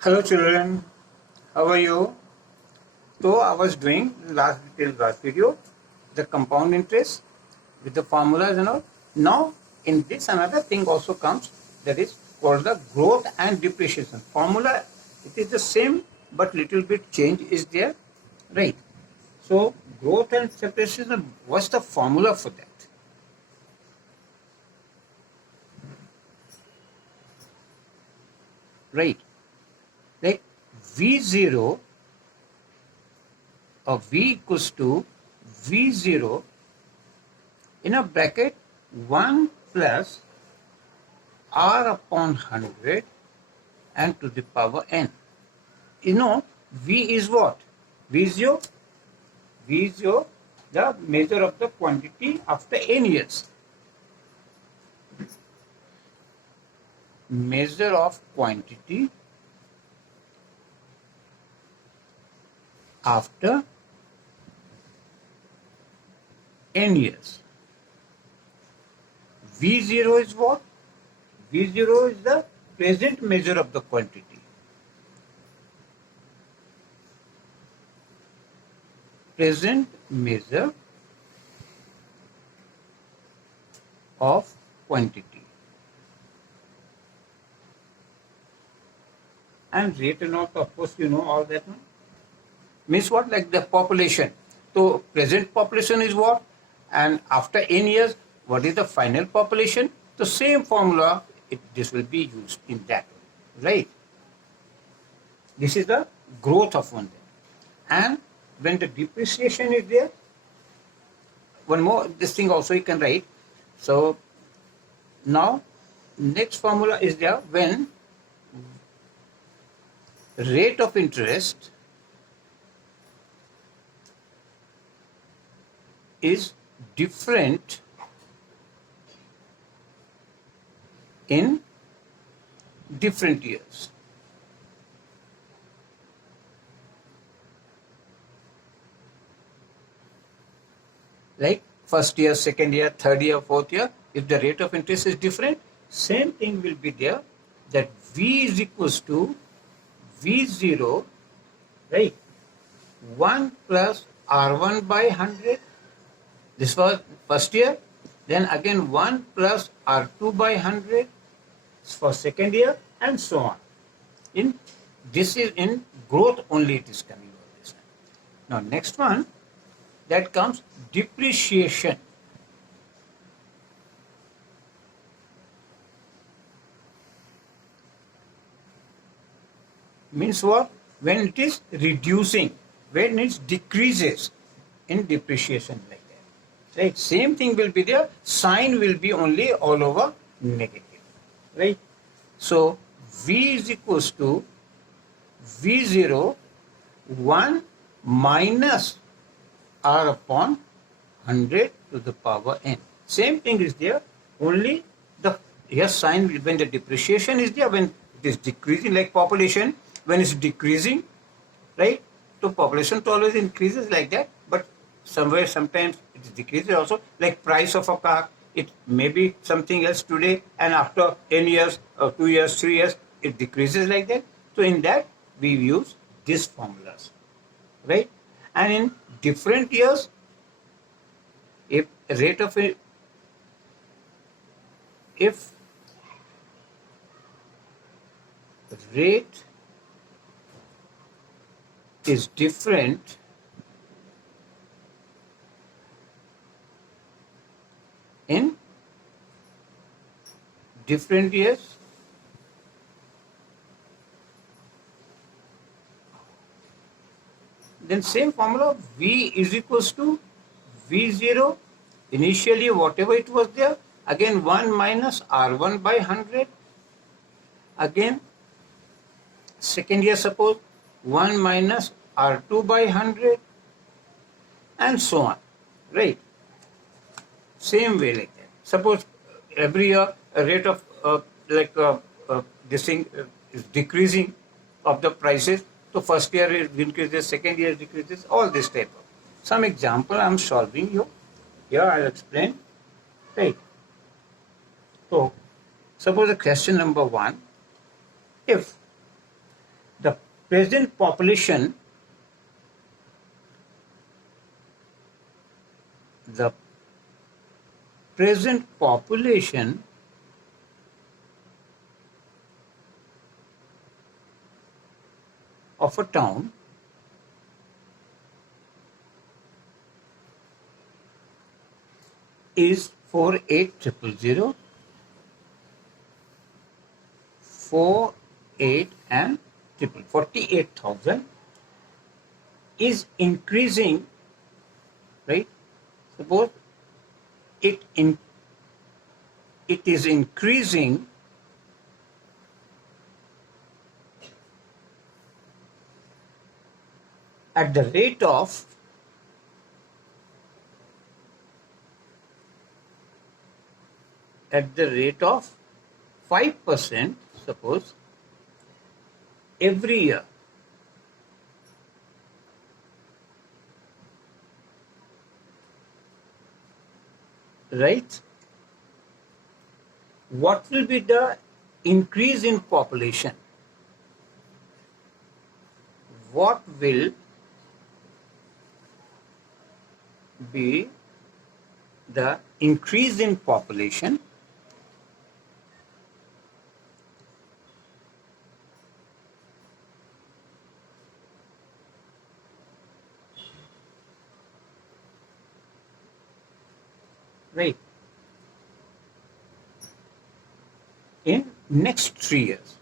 Hello children, how are you? So I was doing last video the compound interest with the formulas and all. Now in this another thing also comes, that is called the growth and depreciation. Formula, it is the same but little bit change is there, right? So growth and depreciation, what's the formula for that? Right? Like V0 or V equals to V0 in a bracket 1 plus r upon 100 and to the power n. You know, V is what? V is your, the measure of the quantity after n years. Measure of quantity after n years. V0 is what? V0 is the present measure of the quantity. Present measure of quantity. And rate and all, of course, you know all that one. Means what? Like the population. So present population is what? And after n years, what is the final population? The same formula, this will be used in that, right? This is the growth of one thing. And when the depreciation is there, one more, this thing also you can write. So now, next formula is there when rate of interest is different in different years. Like first year, second year, third year, fourth year, if the rate of interest is different, same thing will be there, that V is equals to V0, right? 1 plus R1 by 100. This was first year. Then again 1 plus R2 by 100 for second year, and so on. This is in growth only it is coming over this one. Now next one, that comes depreciation. Means what? When it is reducing, when it decreases in depreciation like that. Right? Same thing will be there, sign will be only all over negative. Right? So V is equals to V0 1 minus R upon 100 to the power n. Same thing is there, only the here sign when the depreciation is there, when it is decreasing, like population, when it's decreasing, right? So population always increases like that, but somewhere sometimes it is decreases also, like price of a car. It may be something else today, and after n years or 2 years, 3 years, it decreases like that. So in that we use these formulas, right? And in different years, if rate of if rate is different in different years, then same formula, V is equals to V0, initially whatever it was there, again 1 minus R1 by 100, again second year suppose 1 minus R2 by 100, and so on, right? Same way like that. Suppose every year a rate of this thing is decreasing of the prices. So first year it increases, second year it decreases, all this type of. Some example I am solving you. Here I will explain. Right. So suppose the question number 1, if present population, the present population of a town is 48,000, 48 and 48,000 is increasing, right? Suppose it is increasing at the rate of 5%, suppose, every year. Right? What will be the increase in population? What will be the increase in population right in next 3 years?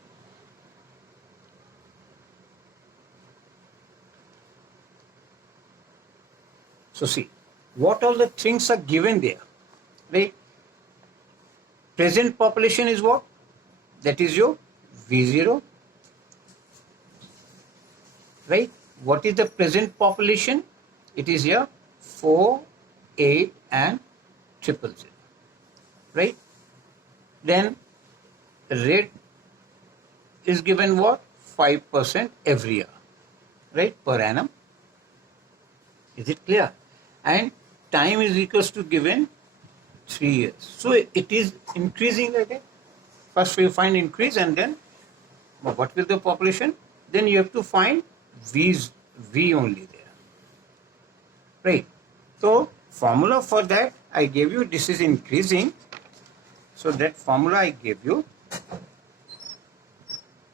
So see, what all the things are given there, right? Present population is what? That is your V0, right? What is the present population? It is here 4, 8 and 000, right? Then rate is given what? 5% every year, right? Per annum. Is it clear? And time is equals to given 3 years. So it is increasing like that. First we find increase and then what will the population? Then you have to find V only there. Right. So formula for that I gave you, this is increasing. So that formula I gave you,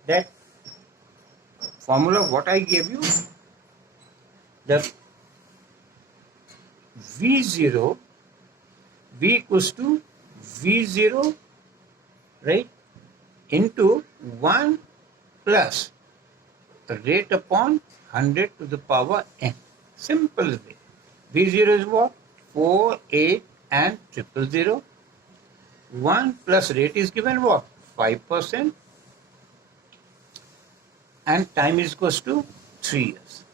that formula what I gave you, that V0, V equals to V0, right, into 1 plus the rate upon 100 to the power n. Simple way. V0 is what? 4, 8 and 000. 1 plus rate is given what? 5%. And time is equals to 3 years.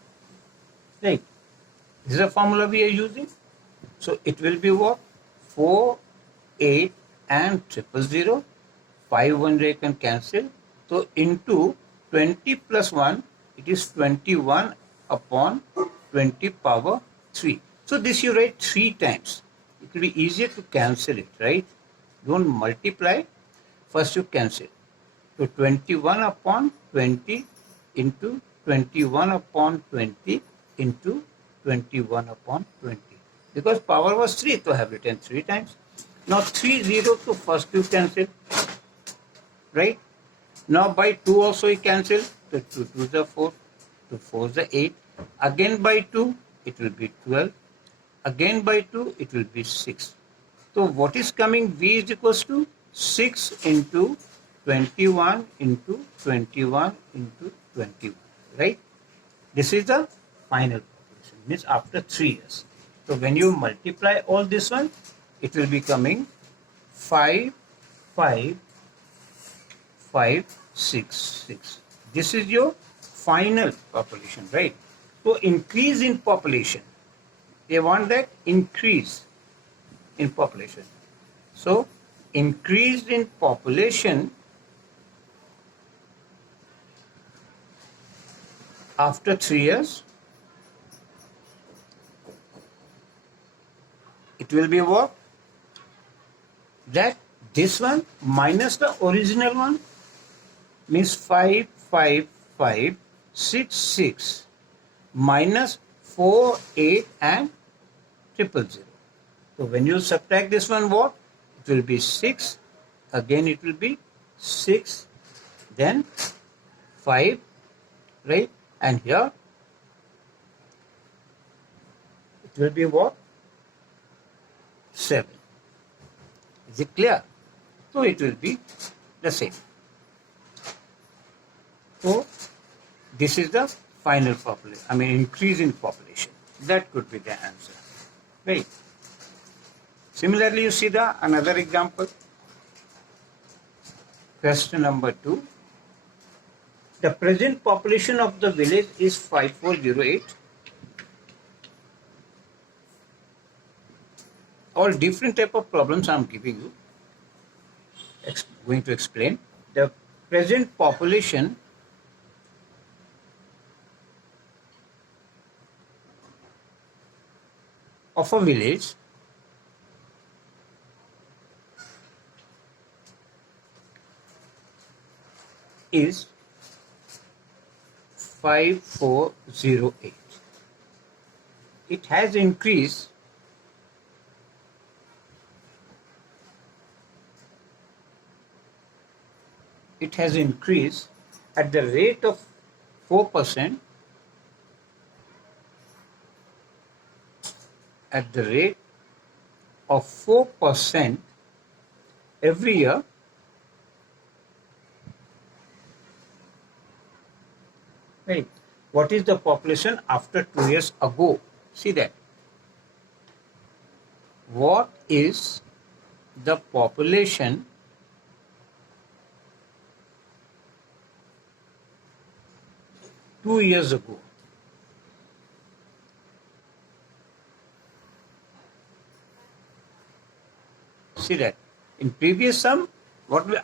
Right. This is a formula we are using. So it will be what? 4, 8 and 000. 5 1 they can cancel. So into 20 plus 1, it is 21 upon 20 power 3. So this you write 3 times. It will be easier to cancel it, right? Don't multiply. First you cancel. So 21 upon 20 into 21 upon 20 into 21 upon 20. Because power was 3, so I have written 3 times. Now 3 0, so first you cancel. Right? Now by 2 also you cancel. So 2 2 is 4, 2 4 is 8. Again by 2, it will be 12. Again by 2, it will be 6. So what is coming? V is equals to 6 into 21 into 21 into 21. Right? This is the final population. Means after 3 years. So when you multiply all this one, it will be coming 5, 5, 5, 6, 6. This is your final population, right? So increase in population. They want that increase in population. So increase in population after 3 years, it will be what? That this one minus the original one means 5, 5, 5, 6, 6 minus 4, 8 and 000. So when you subtract this one, what? It will be 6. Again it will be 6. Then 5. Right? And here it will be what? 7. Is it clear? So it will be the same. So this is the final population, increase in population. That could be the answer. Right. Similarly, you see the another example. Question number 2. The present population of the village is 5408. All different type of problems I am giving you. Going to explain. The present population of a village is 5408. It has increased at the rate of 4%, every year. Right. What is the population after 2 years ago? See that. What is the population two years ago? See that. In previous sum,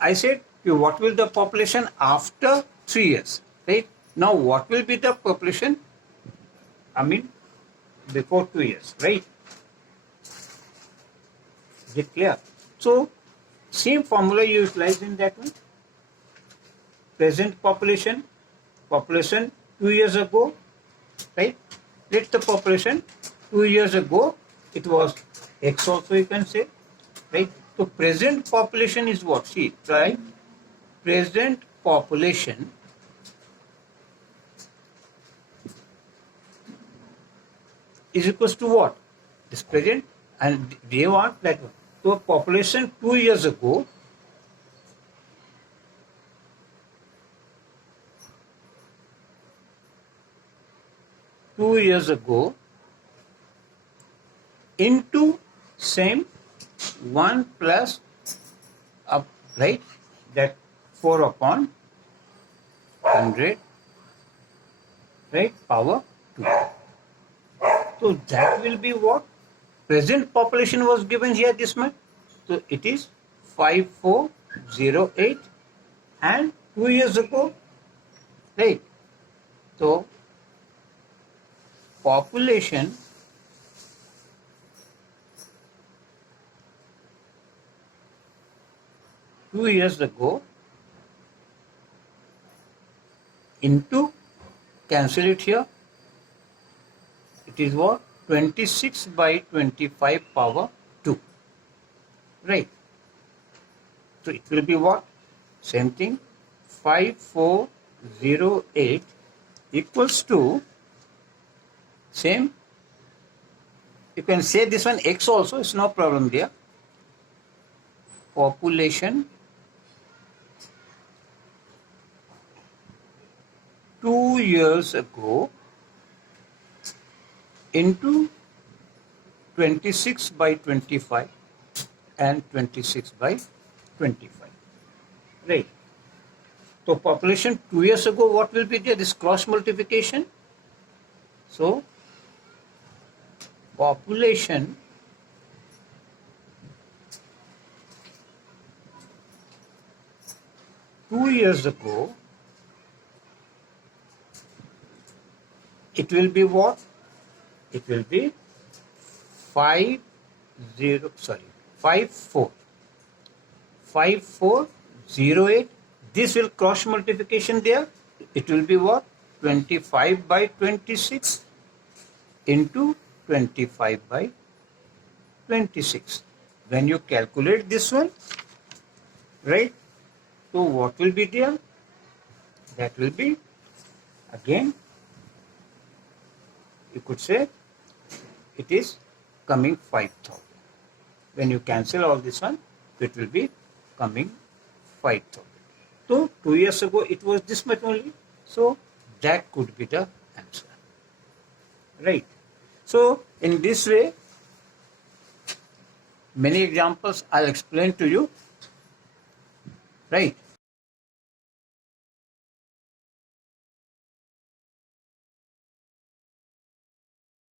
I said, what will the population after 3 years? Right? Now, what will be the population? Before 2 years, right? Is it clear? So, same formula you utilize in that one. Present population 2 years ago, right? Let the population 2 years ago, it was X also you can say, right? So, present population is what? See, right? Present population is equals to what? This present, and they want that one. So population 2 years ago into same 1 plus up, right? That 4 upon 100, right? Power 2. So that will be what? Present population was given here this much. So it is 5408 and 2 years ago, right? So population two years ago into, cancel it here, it is what? 26 by 25 power 2. Right. So it will be what? Same thing. 5408 equals to same. You can say this one X also, it's no problem there. Population 2 years ago into 26 by 25 and 26 by 25. Right. So population 2 years ago, what will be there? This cross multiplication. So population two years ago, it will be what? It will be 5408. This will cross multiplication there. It will be what? 25 by 26 into 25 by 26. When you calculate this one, right? So what will be there? That will be, again, you could say it is coming 5,000. When you cancel all this one, it will be coming 5,000. So 2 years ago it was this much only. So that could be the answer. Right. So in this way, many examples I'll explain to you. Right.